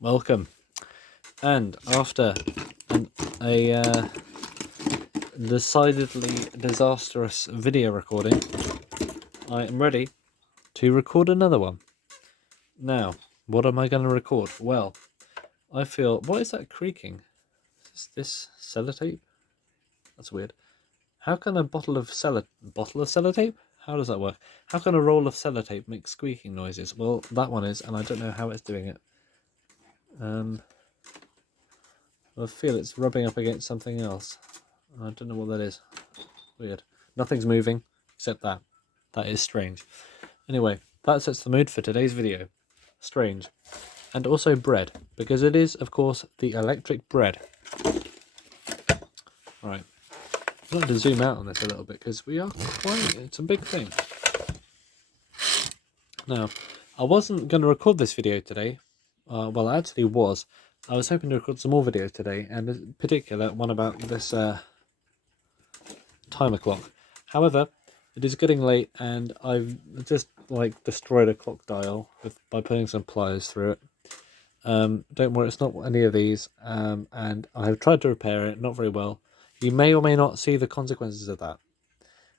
welcome. And after a decidedly disastrous video recording, I am ready to record another one. Now, what am I going to record? Well, I feel... What is that creaking? Is this sellotape? That's weird. How can a bottle of sellotape? How does that work? How can a roll of sellotape make squeaking noises? Well, that one is, and I don't know how it's doing it. I feel it's rubbing up against something else. I don't know what that is. Weird. Nothing's moving except that. That is strange. Anyway, that sets the mood for today's video. Strange. And also bread, because it is, of course, the electric bread. Alright. I'd like to zoom out on this a little bit, because it's a big thing. Now, I wasn't going to record this video today. Well, I actually was. I was hoping to record some more videos today, and in particular one about this timer clock. However, it is getting late, and I've just destroyed a clock dial by putting some pliers through it. Don't worry, it's not any of these, and I have tried to repair it, not very well. You may or may not see the consequences of that.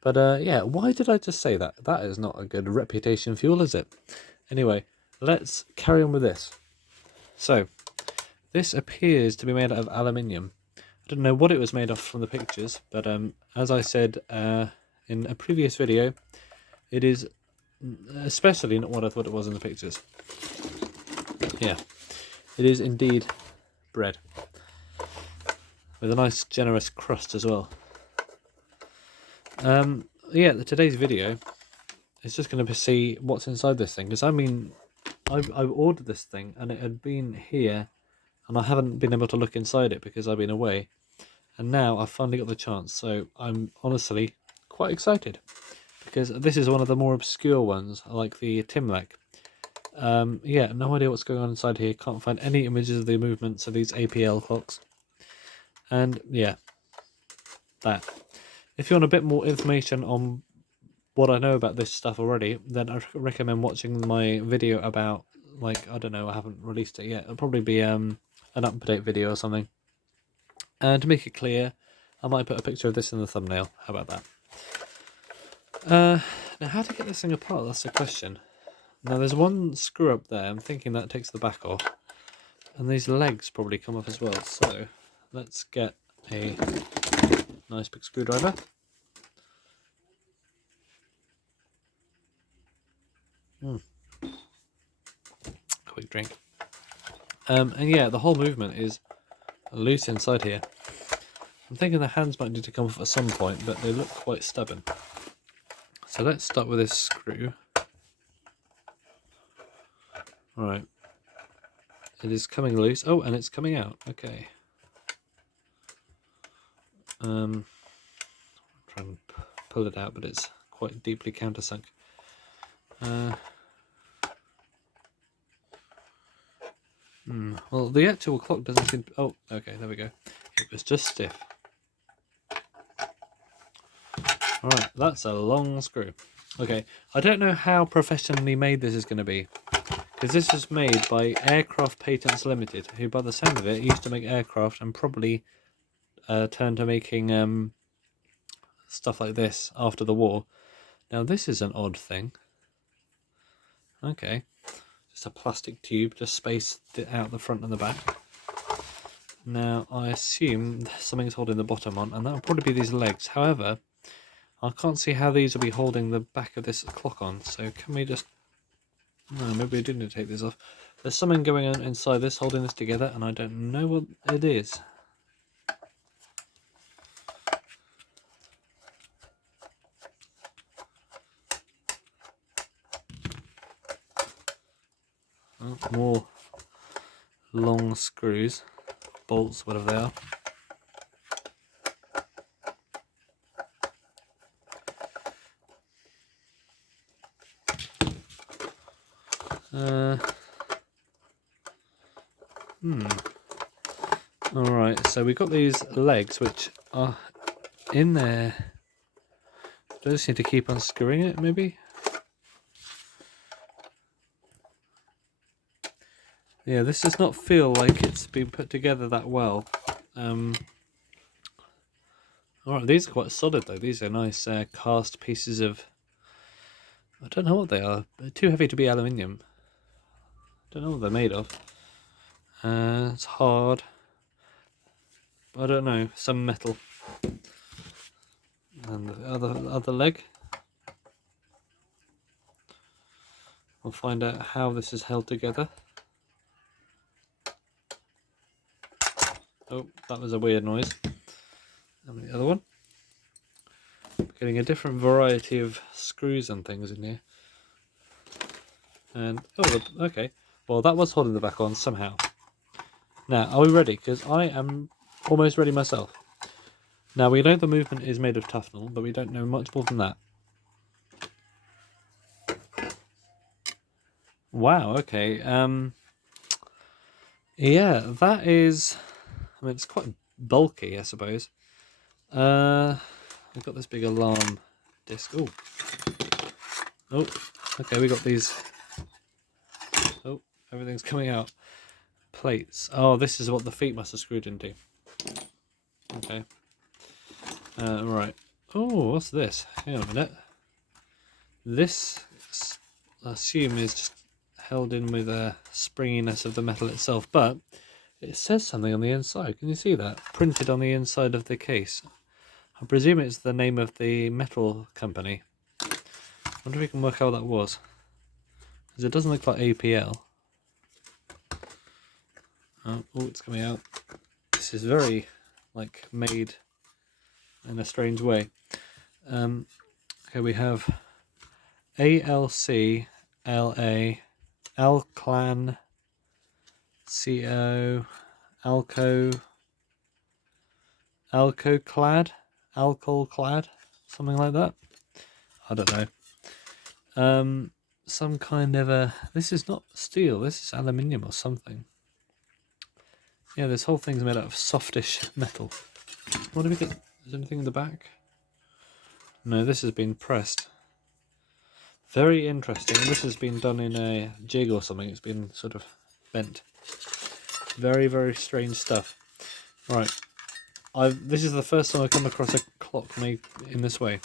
But yeah, why did I just say that? That is not a good reputation fuel, is it? Anyway, let's carry on with this. So, this appears to be made out of aluminium. I don't know what it was made of from the pictures, but as I said in a previous video, it is especially not what I thought it was in the pictures. Yeah, it is indeed bread, with a nice generous crust as well. Yeah, today's video is just going to see what's inside this thing, because I mean, I've ordered this thing and it had been here, and I haven't been able to look inside it because I've been away, and now I've finally got the chance. So I'm honestly quite excited, because this is one of the more obscure ones, like the Timlek. Yeah, no idea what's going on inside here. Can't find any images of the movements of these APL clocks. And yeah, that. If you want a bit more information on what I know about this stuff already, then I recommend watching my video about, I don't know, I haven't released it yet. It'll probably be an up-to-date video or something. And to make it clear, I might put a picture of this in the thumbnail. How about that? Now, how to get this thing apart? That's the question. Now, there's one screw up there. I'm thinking that takes the back off. And these legs probably come off as well. So, let's get a nice big screwdriver. Quick drink. And yeah, the whole movement is loose inside here. I'm thinking the hands might need to come off at some point, but they look quite stubborn. So let's start with this screw. Alright. It is coming loose. Oh, and it's coming out. Okay. Try and pull it out, but it's quite deeply countersunk. Well, the actual clock doesn't seem... Oh, okay, there we go. It was just stiff. Alright, that's a long screw. Okay, I don't know how professionally made this is going to be, because this is made by Aircraft Patents Limited, who by the sound of it used to make aircraft and probably turned to making stuff like this after the war. Now this is an odd thing. Okay, just a plastic tube just spaced out the front and the back. Now I assume something's holding the bottom on, and that will probably be these legs. However, I can't see how these will be holding the back of this clock on, so can we just... No, maybe we do need to take this off. There's something going on inside this, holding this together, and I don't know what it is. Oh, more long screws, bolts, whatever they are. Alright, so we've got these legs which are in there. Do I just need to keep unscrewing it, maybe? Yeah, this does not feel like it's been put together that well. Alright, these are quite solid though. These are nice cast pieces of... I don't know what they are. They're too heavy to be aluminium. I don't know what they're made of. It's hard. I don't know. Some metal. And the other leg. We'll find out how this is held together. Oh, that was a weird noise. And the other one. Getting a different variety of screws and things in here. And, oh, okay. Well, that was holding the back on somehow. Now, are we ready? Because I am almost ready myself. Now, we know the movement is made of Tufnel, but we don't know much more than that. Wow, okay. Yeah, that is... I mean, it's quite bulky, I suppose. We've got this big alarm disc. Oh. Oh, okay, we got these... Oh, everything's coming out. Plates. Oh, this is what the feet must have screwed into. Okay. Right. Oh, what's this? Hang on a minute. This, I assume, is just held in with the springiness of the metal itself, but it says something on the inside. Can you see that? Printed on the inside of the case. I presume it's the name of the metal company. I wonder if we can work out what that was. Because it doesn't look like APL. Oh, it's coming out. This is very, like, made in a strange way. Okay, we have ALC, LA, Alclan, CO, Alco, Alcoclad, Alcoholclad, something like that. I don't know. Some kind of a... This is not steel, this is aluminium or something. Yeah, this whole thing's made out of softish metal. What do we think? Is there anything in the back? No, this has been pressed. Very interesting. This has been done in a jig or something. It's been sort of bent. Very, very strange stuff. Right. This is the first time I've come across a clock made in this way.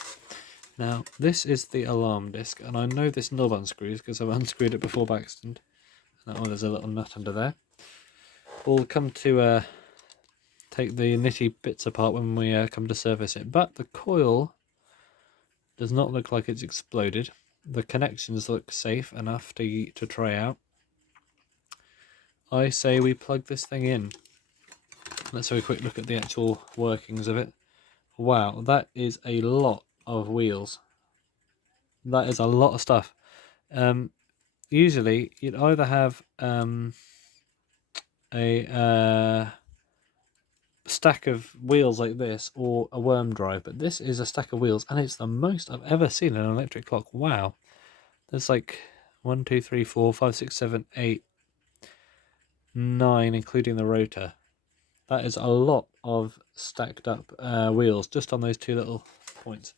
Now, this is the alarm disc, and I know this knob unscrews because I've unscrewed it before by accident. Oh, there's a little nut under there. We'll come to take the nitty bits apart when we come to service it, but the coil does not look like it's exploded. The connections look safe enough to try out. I say we plug this thing in. Let's have a quick look at the actual workings of it. Wow, that is a lot of wheels. That is a lot of stuff. Usually, you'd either have a stack of wheels like this or a worm drive, but this is a stack of wheels, and it's the most I've ever seen in an electric clock. Wow. There's like 1, 2, 3, 4, 5, 6, 7, 8, 9, including the rotor. That is a lot of stacked up wheels just on those two little points.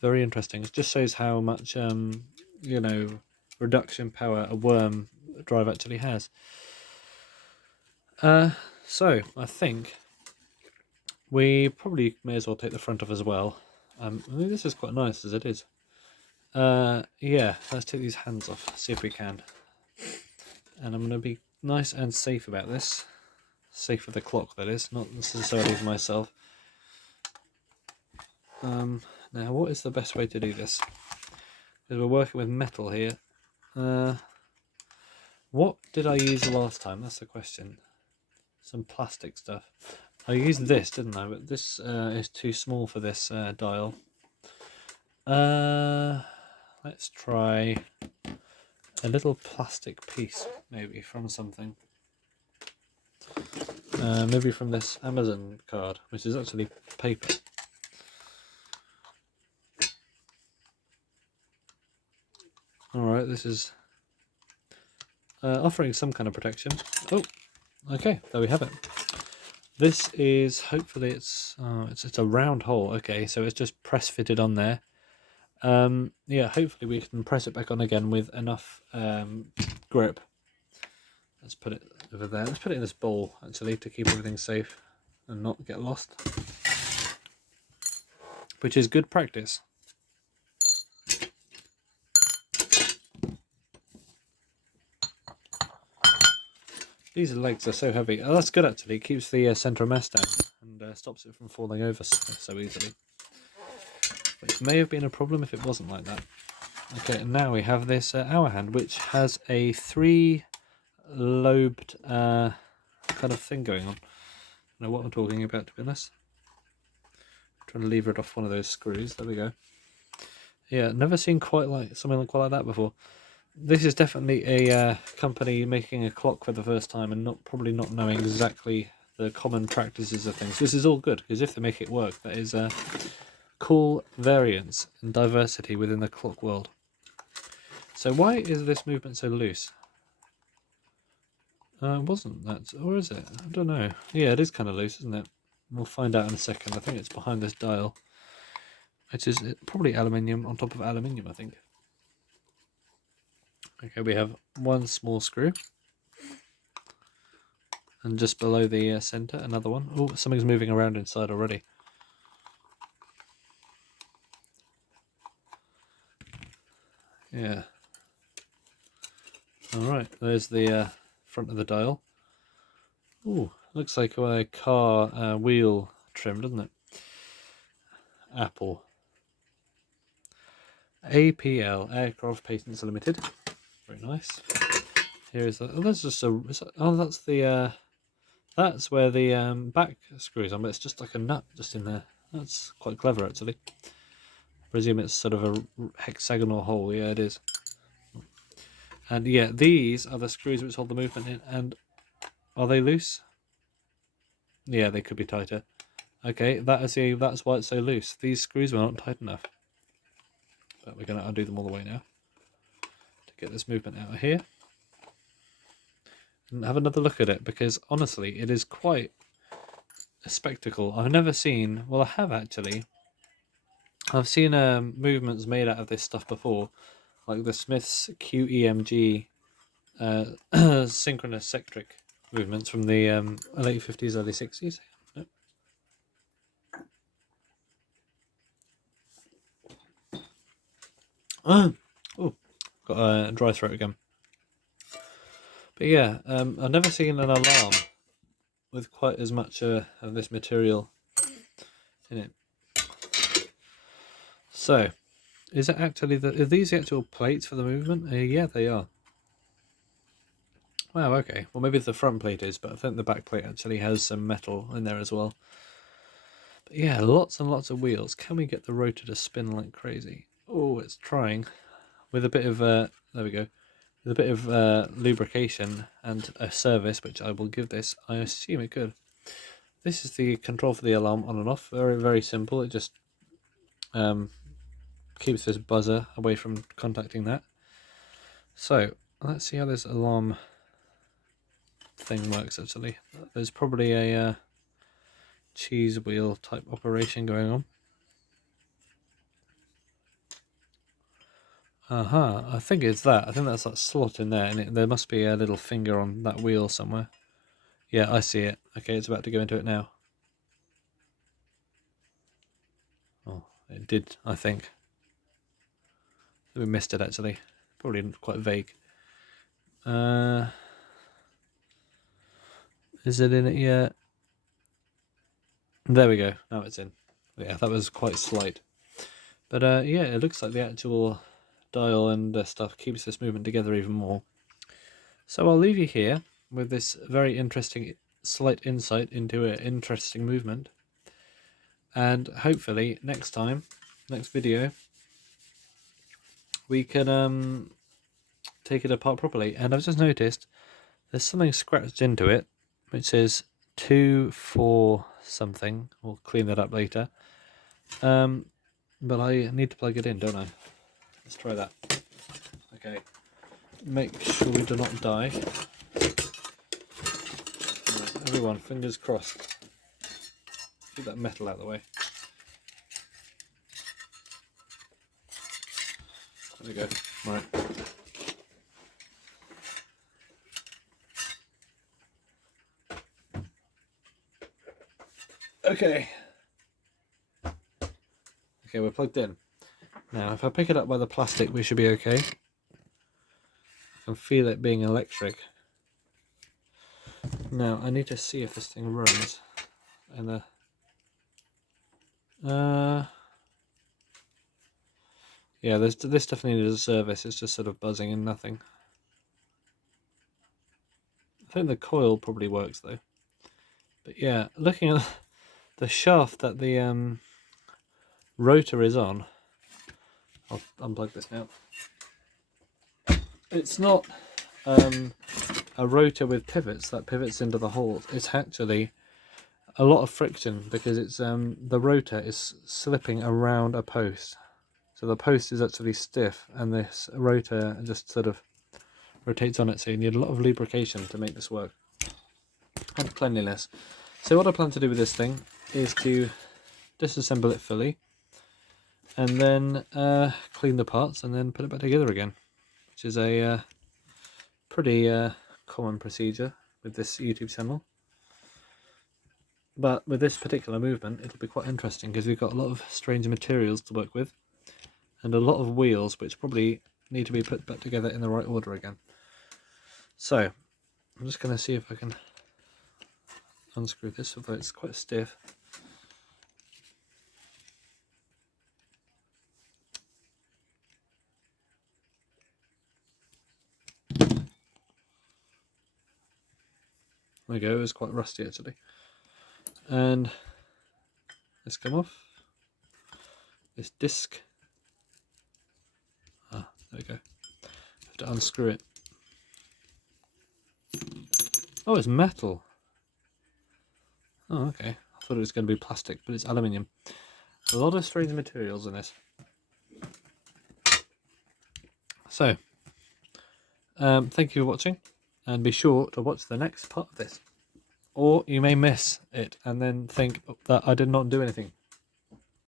Very interesting. It just shows how much, you know, reduction power a worm drive actually has. So I think we probably may as well take the front off as well. I think this is quite nice as it is. Yeah, let's take these hands off, see if we can. And I'm going to be nice and safe about this. Safe for the clock, that is, not necessarily for myself. Now, what is the best way to do this? Because we're working with metal here. What did I use last time? That's the question. Some plastic stuff. I used this, didn't I? But this is too small for this dial. Let's try a little plastic piece, maybe, from something. Maybe from this Amazon card, which is actually paper. Alright, this is offering some kind of protection. Oh, okay, there we have it. This is, hopefully it's a round hole. Okay, so it's just press fitted on there. Yeah, hopefully we can press it back on again with enough grip. Let's put it over there. Let's put it in this bowl actually to keep everything safe and not get lost, which is good practice. These legs are so heavy. Oh, that's good actually. It keeps the centre of mass down and stops it from falling over so easily. Which may have been a problem if it wasn't like that. Okay, and now we have this hour hand, which has a 3-lobed kind of thing going on. I don't know what I'm talking about, to be honest. I'm trying to lever it off one of those screws. There we go. Yeah, never seen quite like something quite like that before. This is definitely a company making a clock for the first time and probably not knowing exactly the common practices of things. This is all good, because if they make it work, that is a cool variance and diversity within the clock world. So why is this movement so loose? Wasn't that, or is it? I don't know. Yeah, it is kind of loose, isn't it? We'll find out in a second. I think it's behind this dial. It is probably aluminium on top of aluminium, I think. Okay, we have one small screw. And just below the centre, another one. Oh, something's moving around inside already. Yeah. Alright, there's the front of the dial. Ooh, looks like a car wheel trim, doesn't it? Apple. APL, Aircraft Patents Limited. Very nice. Here is that's just a. That's the. That's where the back screws on, but it's just like a nut just in there. That's quite clever, actually. Presume it's sort of a hexagonal hole. Yeah, it is. And yeah, these are the screws which hold the movement in. And are they loose? Yeah, they could be tighter. Okay, that's why it's so loose. These screws were not tight enough. But we're going to undo them all the way now to get this movement out of here. And have another look at it, because honestly, it is quite a spectacle. I've never seen, well, I have actually. I've seen movements made out of this stuff before, like the Smith's QEMG synchronous sectric movements from the late 50s, early 60s. Nope. Oh, got a dry throat again. But yeah, I've never seen an alarm with quite as much of this material in it. So, is it actually are these the actual plates for the movement? Yeah, they are. Wow, okay. Well, maybe the front plate is, but I think the back plate actually has some metal in there as well. But yeah, lots and lots of wheels. Can we get the rotor to spin like crazy? Oh, it's trying. With a bit of, there we go. With a bit of lubrication and a service, which I will give this, I assume it could. This is the control for the alarm on and off. Very, very simple. It just keeps this buzzer away from contacting that. So, let's see how this alarm thing works actually. There's probably a cheese wheel type operation going on. I think it's that. I think that's that slot in there, and there must be a little finger on that wheel somewhere. Yeah, I see it. Okay, it's about to go into it now. Oh, it did, I think. We missed it actually. Probably quite vague. Is it in it yet? There we go. Now it's in. Yeah, that was quite slight. But yeah, it looks like the actual dial and stuff keeps this movement together even more. So I'll leave you here with this very interesting slight insight into an interesting movement. And hopefully next video, we can take it apart properly. And I've just noticed there's something scratched into it, which says 2-4 something. We'll clean that up later. But I need to plug it in, don't I? Let's try that. Okay. Make sure we do not die. Right, everyone, fingers crossed. Keep that metal out of the way. There we go. Right. Okay. Okay, we're plugged in. Now, if I pick it up by the plastic, we should be okay. I can feel it being electric. Now, I need to see if this thing runs. And yeah, this definitely needs a service. It's just sort of buzzing and nothing. I think the coil probably works though. But yeah, looking at the shaft that the rotor is on, I'll unplug this now. It's not a rotor with pivots that pivots into the holes. It's actually a lot of friction because it's the rotor is slipping around a post. So the post is actually stiff and this rotor just sort of rotates on it, so you need a lot of lubrication to make this work. And cleanliness. So what I plan to do with this thing is to disassemble it fully and then clean the parts and then put it back together again, which is a pretty common procedure with this YouTube channel. But with this particular movement, it'll be quite interesting because we've got a lot of strange materials to work with and a lot of wheels which probably need to be put back together in the right order again. So I'm just going to see if I can unscrew this, although it's quite stiff. There we go, it's quite rusty actually. And let's come off. This disc. Ah, there we go. Have to unscrew it. Oh, it's metal. Oh, okay. I thought it was going to be plastic, but it's aluminium. A lot of strange materials in this. So, thank you for watching, and be sure to watch the next part of this. Or you may miss it and then think that I did not do anything.